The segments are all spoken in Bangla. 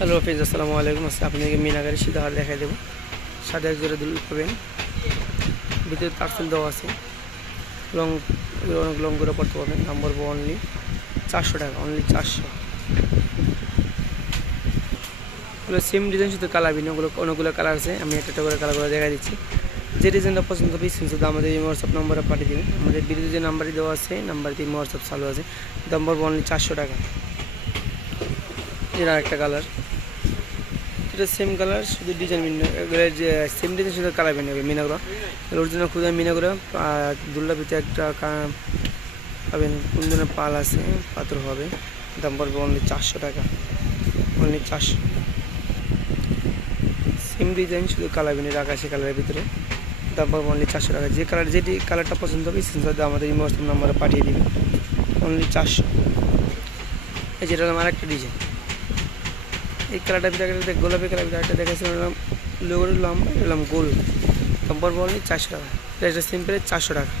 হ্যালো ফ্রেন্ডস, আসসালামু আলাইকুম। আজকে আপনাদেরকে মিনাকারি সীতাহার দেখাই দেবো। সাথে এক জোড়া দুল পাবেন, ভিতরে তারসেল দেওয়া আছে। লং, অনেক লং করে পড়তে পারবেন। নাম্বার অনলি 400 টাকা, অনলি 400। ওগুলো সেম ডিজাইন, শুধু কালার ভিন্ন। ওগুলো অনেকগুলো কালার আছে, আমি একটা করে কালারগুলো দেখা দিচ্ছি। যে ডিজাইনটা পছন্দ হবে শুধু আমাদের এই হোয়াটসঅ্যাপ নম্বরে পাঠিয়ে দিন। আমাদের ভিডিওতে যে নাম্বারটি দেওয়া আছে, নাম্বারটি হোয়াটসঅ্যাপ চালু আছে। নাম্বার অনলি 400 টাকা। এর আরেকটা কালার, এটা সেম কালার, শুধু ডিজাইন ভিন্ন। এগুলো যে সেম ডিজাইন, শুধু কালার ভিন্ন হবে। মিনাগুলো অরিজিনাল খুদা মিনাগুলো। দুল্লা ভিতরে একটা পাবেন। কোন ধরনের পাল আছে, পাথর হবে। দাম পড়বে অনলি 400 টাকা, অনলি 400। সেম ডিজাইন, শুধু কালার ভিন্ন, আকাশি কালারের ভিতরে। দাম পড়বে অনলি 400 টাকা। যে কালার, যেটি কালারটা পছন্দ হবে স্ক্রিনশট আমাদের হোয়াটসঅ্যাপ নাম্বারে পাঠিয়ে দিবেন। অনলি 400। এই যেটা আরেকটা ডিজাইন, এই কালারটা ভিতরে গোলাপি কালার ভিতরে একটা দেখাচ্ছিলাম, লোগোর লম্বা এলাম গোল। দাম পড়বে অনলি 400 টাকা। এটা সিম্পলের 400 টাকা।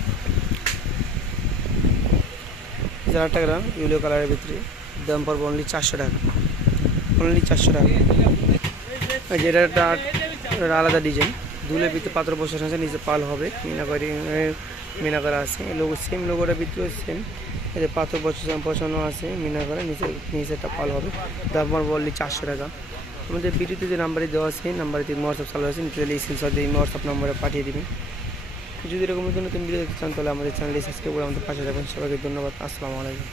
যারা টাকা ইউলো কালারের ভিতরে, দাম পড়বে অনলি 400 টাকা, অনলি 400 টাকা। যেটা একটা আলাদা ডিজাইন, দুলের ভিতরে পাত্র বসানো আছে, নিচে পাল হবে, মিনা করা আছে। লোগো সেম, লোগোটার ভিতরে সেম। এই যে পাথর বসানো আছে, মিনা করা, নিচে একটা পাল হবে। দাম পড়বে অনলি 400 টাকা। আমাদের ভিডিওতে যে নাম্বারে দেওয়া আছে, নাম্বারটি হোয়াটসঅ্যাপ চালু আছে, নিচে স্ক্রিনশট দিয়ে হোয়াটসঅ্যাপ নাম্বারে পাঠিয়ে দিবেন। যদি এরকম নতুন ভিডিও দেখতে চান তাহলে আমাদের চ্যানেলটি সাবস্ক্রাইব করে আমাদের পাশে থাকবেন। সবাইকে ধন্যবাদ। আসসালামু আলাইকুম।